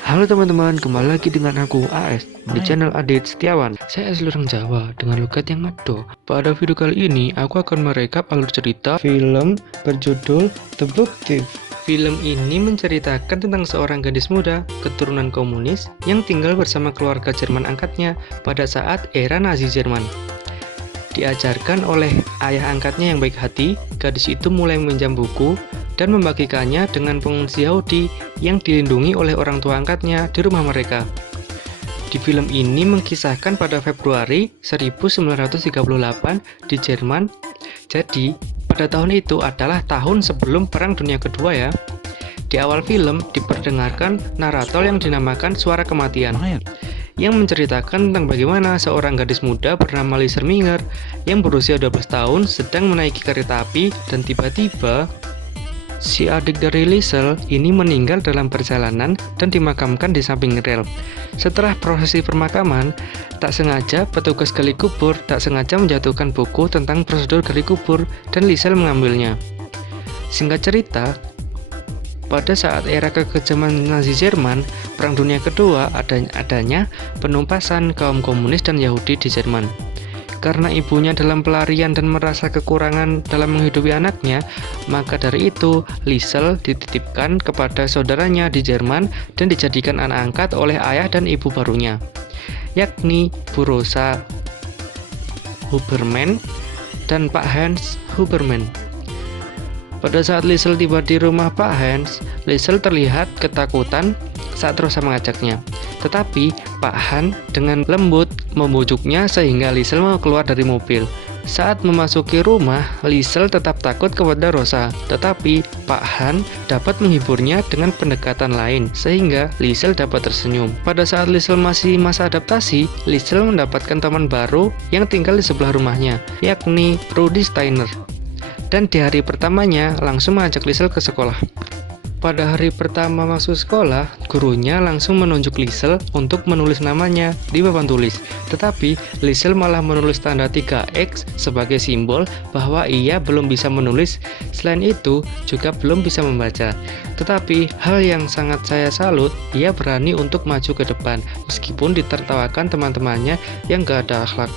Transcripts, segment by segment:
Halo teman-teman, kembali lagi dengan aku AS di channel Adit Setiawan. Saya asli orang Jawa dengan logat yang Mado. Pada video kali ini aku akan merekap alur cerita film berjudul The Book Thief. Film ini menceritakan tentang seorang gadis muda keturunan komunis yang tinggal bersama keluarga Jerman angkatnya pada saat era Nazi Jerman. Diajarkan oleh ayah angkatnya yang baik hati, gadis itu mulai meminjam buku dan membagikannya dengan pengungsi Yahudi yang dilindungi oleh orang tua angkatnya di rumah mereka. Di film ini mengisahkan pada Februari 1938 di Jerman. Jadi, pada tahun itu adalah tahun sebelum Perang Dunia Kedua ya. Di awal film diperdengarkan narator yang dinamakan Suara Kematian, yang menceritakan tentang bagaimana seorang gadis muda bernama Liesl Minger yang berusia 12 tahun sedang menaiki kereta api dan tiba-tiba si adik dari Liesl ini meninggal dalam perjalanan dan dimakamkan di samping rel. Setelah prosesi pemakaman, tak sengaja petugas gali kubur tak sengaja menjatuhkan buku tentang prosedur gali kubur dan Liesl mengambilnya. Singkat cerita, pada saat era kekejaman Nazi Jerman, Perang Dunia Kedua adanya penumpasan kaum komunis dan Yahudi di Jerman. Karena ibunya dalam pelarian dan merasa kekurangan dalam menghidupi anaknya, maka dari itu Liesl dititipkan kepada saudaranya di Jerman dan dijadikan anak angkat oleh ayah dan ibu barunya, yakni Bu Rosa Huberman dan Pak Hans Huberman. Pada saat Liesl tiba di rumah Pak Hans, Liesl terlihat ketakutan saat Rosa mengajaknya. Tetapi Pak Hans dengan lembut membujuknya sehingga Liesl mau keluar dari mobil. Saat memasuki rumah, Liesl tetap takut kepada Rosa, tetapi Pak Hans dapat menghiburnya dengan pendekatan lain sehingga Liesl dapat tersenyum. Pada saat Liesl masih masa adaptasi, Liesl mendapatkan teman baru yang tinggal di sebelah rumahnya, yakni Rudi Steiner. Dan di hari pertamanya langsung mengajak Liesl ke sekolah. Pada hari pertama masuk sekolah, gurunya langsung menunjuk Liesl untuk menulis namanya di papan tulis. Tetapi Liesl malah menulis tanda 3X sebagai simbol bahwa ia belum bisa menulis. Selain itu, juga belum bisa membaca. Tetapi hal yang sangat saya salut, ia berani untuk maju ke depan meskipun ditertawakan teman-temannya yang gak ada akhlak.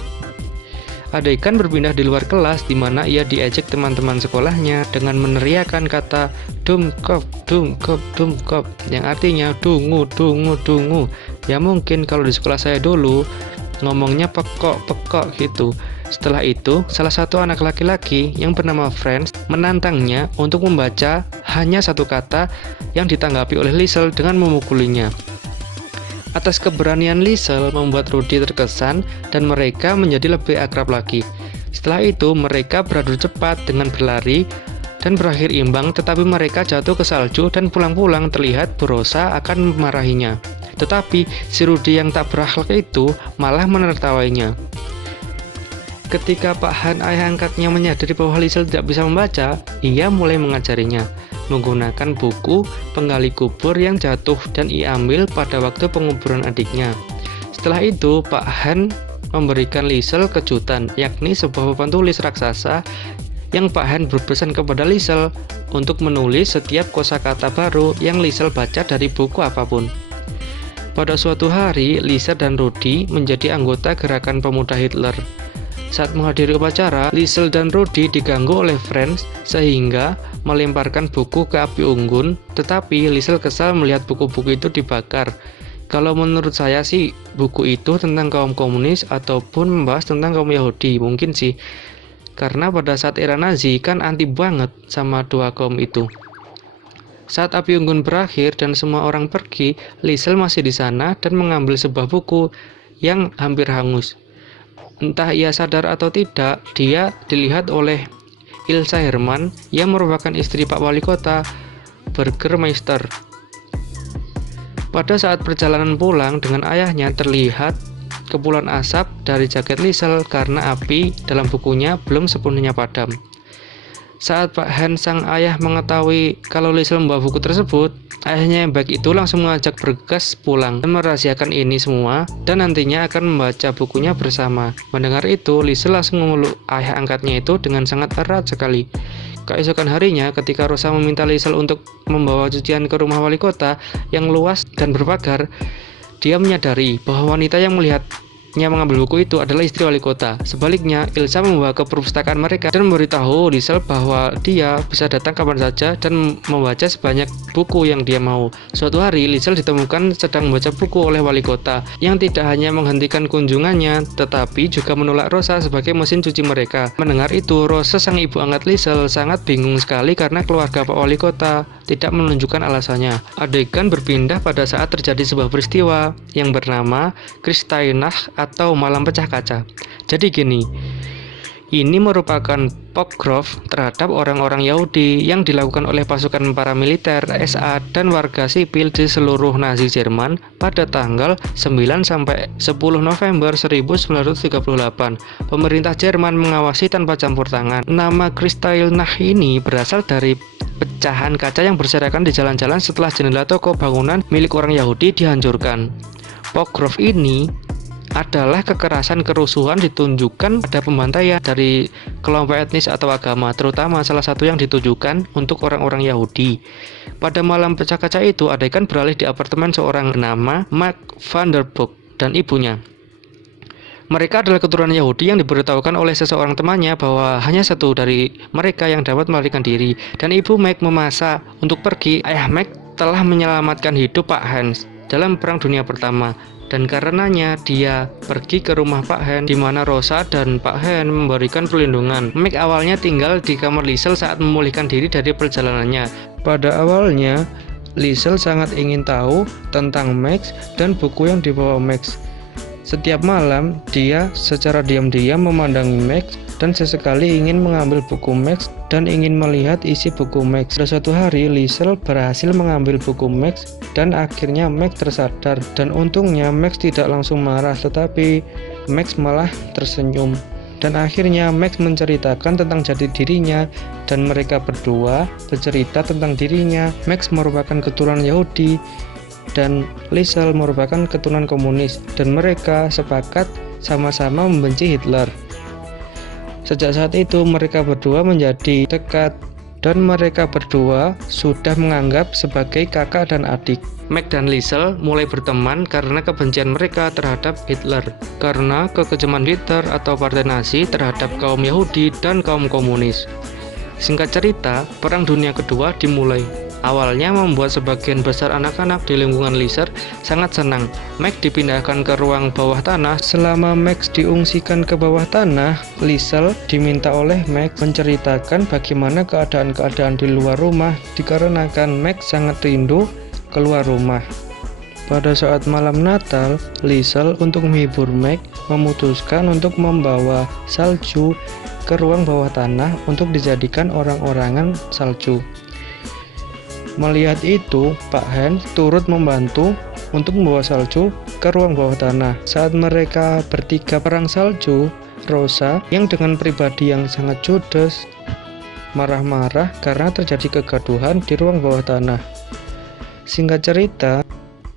Adegan berpindah di luar kelas di mana ia diejek teman-teman sekolahnya dengan meneriakkan kata dumkop, dumkop, dumkop yang artinya dungu, dungu, dungu. Ya mungkin kalau di sekolah saya dulu ngomongnya pekok, pekok gitu. Setelah itu, salah satu anak laki-laki yang bernama Franz menantangnya untuk membaca hanya satu kata yang ditanggapi oleh Liesl dengan memukulinya. Atas keberanian Liesl membuat Rudi terkesan dan mereka menjadi lebih akrab lagi. Setelah itu mereka beradu cepat dengan berlari dan berakhir imbang, tetapi mereka jatuh ke salju dan pulang-pulang terlihat Bu Rosa akan memarahinya. Tetapi si Rudi yang tak berakhlak itu malah menertawainya. Ketika Pak Han ayah angkatnya menyadari bahwa Liesl tidak bisa membaca, ia mulai mengajarinya menggunakan buku penggali kubur yang jatuh dan ia ambil pada waktu penguburan adiknya. Setelah itu, Pak Han memberikan Liesl kejutan, yakni sebuah papan tulis raksasa yang Pak Han berpesan kepada Liesl untuk menulis setiap kosakata baru yang Liesl baca dari buku apapun. Pada suatu hari, Liesl dan Rudi menjadi anggota gerakan pemuda Hitler. Saat menghadiri upacara, Liesl dan Rudi diganggu oleh Franz sehingga melemparkan buku ke api unggun, tetapi Liesl kesal melihat buku-buku itu dibakar. Kalau menurut saya sih, buku itu tentang kaum komunis ataupun membahas tentang kaum Yahudi, mungkin sih. Karena pada saat era Nazi kan anti banget sama dua kaum itu. Saat api unggun berakhir dan semua orang pergi, Liesl masih di sana dan mengambil sebuah buku yang hampir hangus. Entah ia sadar atau tidak, dia dilihat oleh Ilsa Hermann yang merupakan istri Pak Wali Kota Burgermeister. Pada saat perjalanan pulang dengan ayahnya terlihat kepulan asap dari jaket Liesl karena api dalam bukunya belum sepenuhnya padam. Saat Pak Hans sang ayah mengetahui kalau Liesl membawa buku tersebut, ayahnya yang baik itu langsung mengajak bergegas pulang dan merahasiakan ini semua dan nantinya akan membaca bukunya bersama. Mendengar itu, Liesl langsung memeluk ayah angkatnya itu dengan sangat erat sekali. Keesokan harinya, ketika Rosa meminta Liesel untuk membawa cucian ke rumah wali kota yang luas dan berpagar, dia menyadari bahwa wanita yang melihatnya mengambil buku itu adalah istri wali kota. Sebaliknya, Ilsa membawa ke perpustakaan mereka dan memberitahu Liesel bahwa dia bisa datang kapan saja dan membaca sebanyak buku yang dia mau. Suatu hari, Liesel ditemukan sedang membaca buku oleh wali kota yang tidak hanya menghentikan kunjungannya, tetapi juga menolak Rosa sebagai mesin cuci mereka. Mendengar itu, Rosa sang ibu angkat Liesel sangat bingung sekali karena keluarga Pak Wali Kota tidak menunjukkan alasannya. Adegan berpindah pada saat terjadi sebuah peristiwa yang bernama Kristallnacht atau malam pecah kaca. Jadi gini, ini merupakan pogrom terhadap orang-orang Yahudi yang dilakukan oleh pasukan paramiliter, SA, dan warga sipil di seluruh Nazi Jerman pada tanggal 9 sampai 10 November 1938. Pemerintah Jerman mengawasi tanpa campur tangan. Nama Kristallnacht ini berasal dari pecahan kaca yang berserakan di jalan-jalan setelah jendela toko bangunan milik orang Yahudi dihancurkan. Pogrom ini adalah kekerasan kerusuhan ditunjukkan pada pembantaian dari kelompok etnis atau agama, terutama salah satu yang ditujukan untuk orang-orang Yahudi. Pada malam pecah kaca itu, adegan beralih di apartemen seorang bernama Mark van der Burg dan ibunya. Mereka adalah keturunan Yahudi yang diberitahukan oleh seseorang temannya bahwa hanya satu dari mereka yang dapat melarikan diri, dan ibu Meg memaksa untuk pergi. Ayah Meg telah menyelamatkan hidup Pak Hans dalam Perang Dunia Pertama, dan karenanya dia pergi ke rumah Pak Hans, di mana Rosa dan Pak Hans memberikan perlindungan. Meg awalnya tinggal di kamar Liesel saat memulihkan diri dari perjalanannya. Pada awalnya, Liesel sangat ingin tahu tentang Max dan buku yang dibawa Max. Setiap malam, dia secara diam-diam memandangi Max dan sesekali ingin mengambil buku Max dan ingin melihat isi buku Max. Pada suatu hari, Liesel berhasil mengambil buku Max dan akhirnya Max tersadar. Dan untungnya Max tidak langsung marah, tetapi Max malah tersenyum. Dan akhirnya Max menceritakan tentang jati dirinya dan mereka berdua bercerita tentang dirinya. Max merupakan keturunan Yahudi dan Liesel merupakan keturunan komunis, dan mereka sepakat sama-sama membenci Hitler. Sejak saat itu mereka berdua menjadi dekat dan mereka berdua sudah menganggap sebagai kakak dan adik. Meg dan Liesel mulai berteman karena kebencian mereka terhadap Hitler, karena kekejaman Hitler atau Partai Nazi terhadap kaum Yahudi dan kaum komunis. Singkat cerita, Perang Dunia Kedua dimulai. Awalnya membuat sebagian besar anak-anak di lingkungan Liesel sangat senang. Meg dipindahkan ke ruang bawah tanah. Selama Max diungsikan ke bawah tanah, Liesel diminta oleh Meg menceritakan bagaimana keadaan-keadaan di luar rumah dikarenakan Meg sangat rindu keluar rumah. Pada saat malam Natal, Liesel untuk menghibur Meg memutuskan untuk membawa salju ke ruang bawah tanah untuk dijadikan orang-orangan salju. Melihat itu, Pak Hans turut membantu untuk membawa salju ke ruang bawah tanah. Saat mereka bertiga perang salju, Rosa yang dengan pribadi yang sangat judes marah-marah karena terjadi kegaduhan di ruang bawah tanah. Singkat cerita,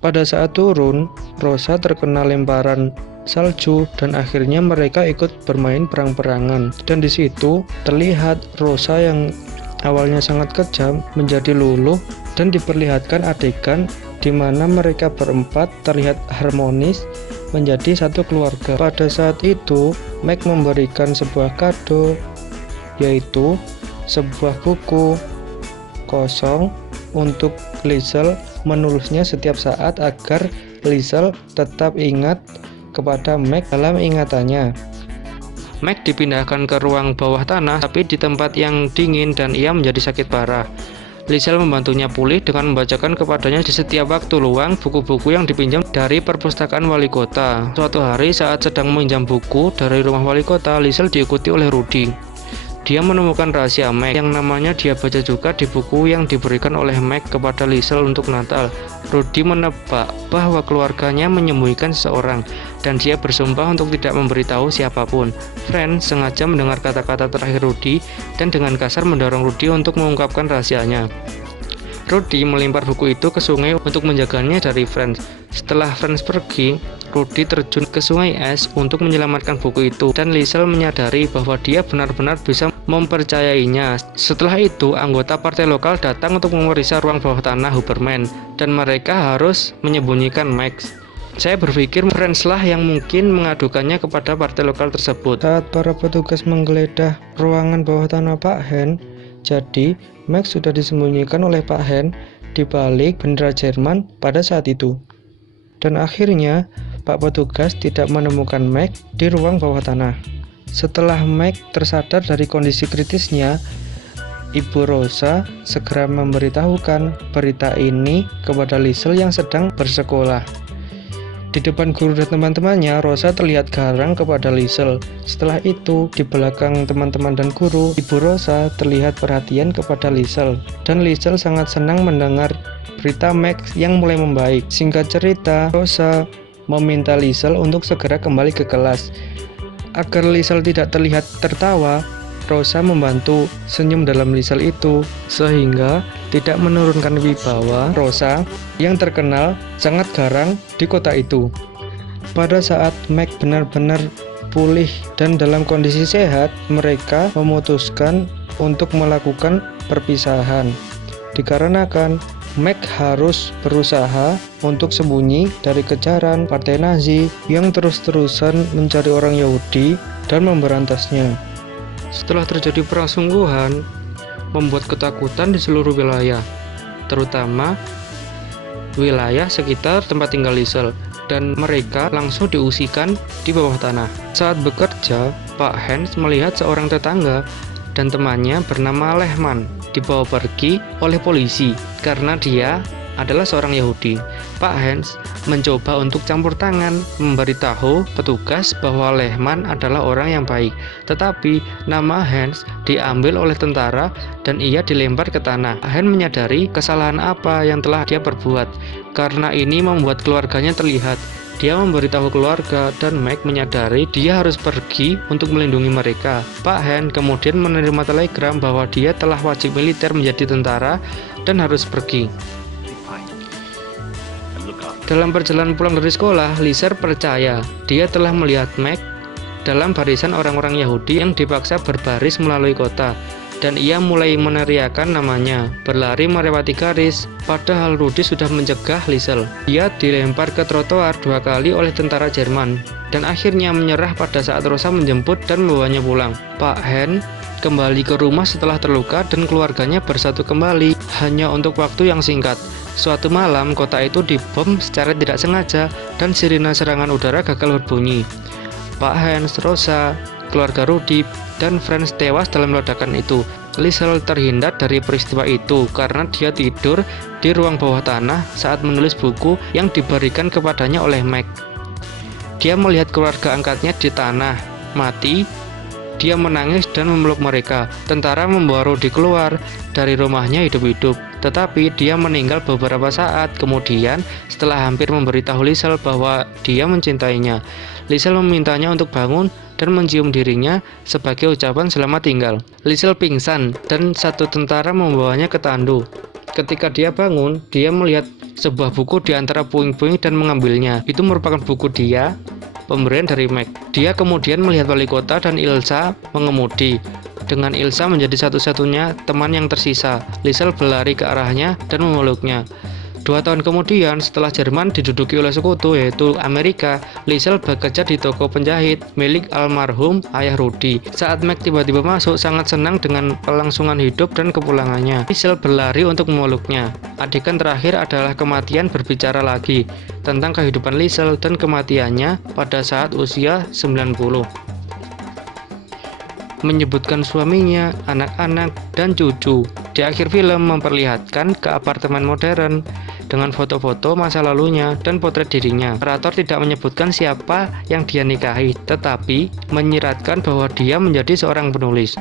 pada saat turun, Rosa terkena lemparan salju dan akhirnya mereka ikut bermain perang-perangan. Dan di situ terlihat Rosa yang awalnya sangat kejam menjadi luluh dan diperlihatkan adegan di mana mereka berempat terlihat harmonis menjadi satu keluarga. Pada saat itu, Meg memberikan sebuah kado, yaitu sebuah buku kosong untuk Liesel menulisnya setiap saat agar Liesel tetap ingat kepada Meg dalam ingatannya. Meg dipindahkan ke ruang bawah tanah, tapi di tempat yang dingin dan ia menjadi sakit parah. Liesel membantunya pulih dengan membacakan kepadanya di setiap waktu luang buku-buku yang dipinjam dari perpustakaan wali kota. Suatu hari saat sedang meminjam buku dari rumah wali kota, Liesel diikuti oleh Rudy. Dia menemukan rahasia Meg yang namanya dia baca juga di buku yang diberikan oleh Meg kepada Liesel untuk Natal. Rudy menebak bahwa keluarganya menyembunyikan seseorang dan dia bersumpah untuk tidak memberitahu siapapun. Fran sengaja mendengar kata-kata terakhir Rudy dan dengan kasar mendorong Rudy untuk mengungkapkan rahasianya. Rudy melempar buku itu ke sungai untuk menjaganya dari Franz. Setelah Franz pergi, Rudy terjun ke sungai es untuk menyelamatkan buku itu, dan Liesel menyadari bahwa dia benar-benar bisa mempercayainya. Setelah itu, anggota partai lokal datang untuk memeriksa ruang bawah tanah Huberman, dan mereka harus menyembunyikan Max. Saya berpikir Franz lah yang mungkin mengadukannya kepada partai lokal tersebut. Saat para petugas menggeledah ruangan bawah tanah Pak Hen, jadi Max sudah disembunyikan oleh Pak Hen di balik bendera Jerman pada saat itu. Dan akhirnya, Pak petugas tidak menemukan Max di ruang bawah tanah. Setelah Max tersadar dari kondisi kritisnya, Ibu Rosa segera memberitahukan berita ini kepada Liesel yang sedang bersekolah. Di depan guru dan teman-temannya, Rosa terlihat garang kepada Liesel. Setelah itu, di belakang teman-teman dan guru, Ibu Rosa terlihat perhatian kepada Liesel. Dan Liesel sangat senang mendengar berita Max yang mulai membaik. Singkat cerita, Rosa meminta Liesel untuk segera kembali ke kelas. Agar Liesel tidak terlihat tertawa, Rosa membantu senyum dalam Liesel itu, sehingga tidak menurunkan wibawa Rosa yang terkenal sangat garang di kota itu. Pada saat Max benar-benar pulih dan dalam kondisi sehat, mereka memutuskan untuk melakukan perpisahan. Dikarenakan Max harus berusaha untuk sembunyi dari kejaran partai Nazi yang terus-terusan mencari orang Yahudi dan memberantasnya. Setelah terjadi perang sungguhan, membuat ketakutan di seluruh wilayah, terutama wilayah sekitar tempat tinggal Liesel, dan mereka langsung diungsikan di bawah tanah. Saat bekerja, Pak Hans melihat seorang tetangga dan temannya bernama Lehman dibawa pergi oleh polisi karena dia adalah seorang Yahudi. Pak Hans mencoba untuk campur tangan, memberitahu petugas bahwa Lehman adalah orang yang baik. Tetapi nama Hans diambil oleh tentara dan ia dilempar ke tanah. Hans menyadari kesalahan apa yang telah dia perbuat. Karena ini membuat keluarganya terlihat. Dia memberitahu keluarga dan Max menyadari dia harus pergi untuk melindungi mereka. Pak Hans kemudian menerima telegram bahwa dia telah wajib militer menjadi tentara dan harus pergi. Dalam perjalanan pulang dari sekolah, Liesel percaya dia telah melihat Max dalam barisan orang-orang Yahudi yang dipaksa berbaris melalui kota, dan ia mulai meneriakkan namanya, berlari melewati garis, padahal Rudy sudah mencegah Liesel. Dia dilempar ke trotoar 2 kali oleh tentara Jerman, dan akhirnya menyerah pada saat Rosa menjemput dan membawanya pulang. Pak Hen kembali ke rumah setelah terluka dan keluarganya bersatu kembali, hanya untuk waktu yang singkat. Suatu malam, kota itu dibom secara tidak sengaja dan sirine serangan udara gagal berbunyi. Pak Hans, Rosa, keluarga Rudy, dan Franz tewas dalam ledakan itu. Liesel terhindar dari peristiwa itu karena dia tidur di ruang bawah tanah saat menulis buku yang diberikan kepadanya oleh Max. Dia melihat keluarga angkatnya di tanah mati. Dia menangis dan memeluk mereka. Tentara membawa Rudy keluar dari rumahnya hidup-hidup, tetapi dia meninggal beberapa saat kemudian setelah hampir memberitahu Liesel bahwa dia mencintainya. Liesel memintanya untuk bangun dan mencium dirinya sebagai ucapan selamat tinggal. Liesel pingsan dan satu tentara membawanya ke tandu. Ketika dia bangun, dia melihat sebuah buku di antara puing-puing dan mengambilnya. Itu merupakan buku dia, pemberian dari Max. Dia kemudian melihat wali kota dan Ilsa mengemudi. Dengan Ilsa menjadi satu-satunya teman yang tersisa, Liesel berlari ke arahnya dan memeluknya. 2 tahun kemudian, setelah Jerman diduduki oleh sekutu yaitu Amerika, Liesel bekerja di toko penjahit milik almarhum ayah Rudy. Saat Max tiba-tiba masuk, sangat senang dengan kelangsungan hidup dan kepulangannya. Liesel berlari untuk memeluknya. Adegan terakhir adalah kematian berbicara lagi tentang kehidupan Liesel dan kematiannya pada saat usia 90. Menyebutkan suaminya, anak-anak, dan cucu. Di akhir film memperlihatkan ke apartemen modern dengan foto-foto masa lalunya dan potret dirinya. Operator tidak menyebutkan siapa yang dia nikahi, tetapi menyiratkan bahwa dia menjadi seorang penulis.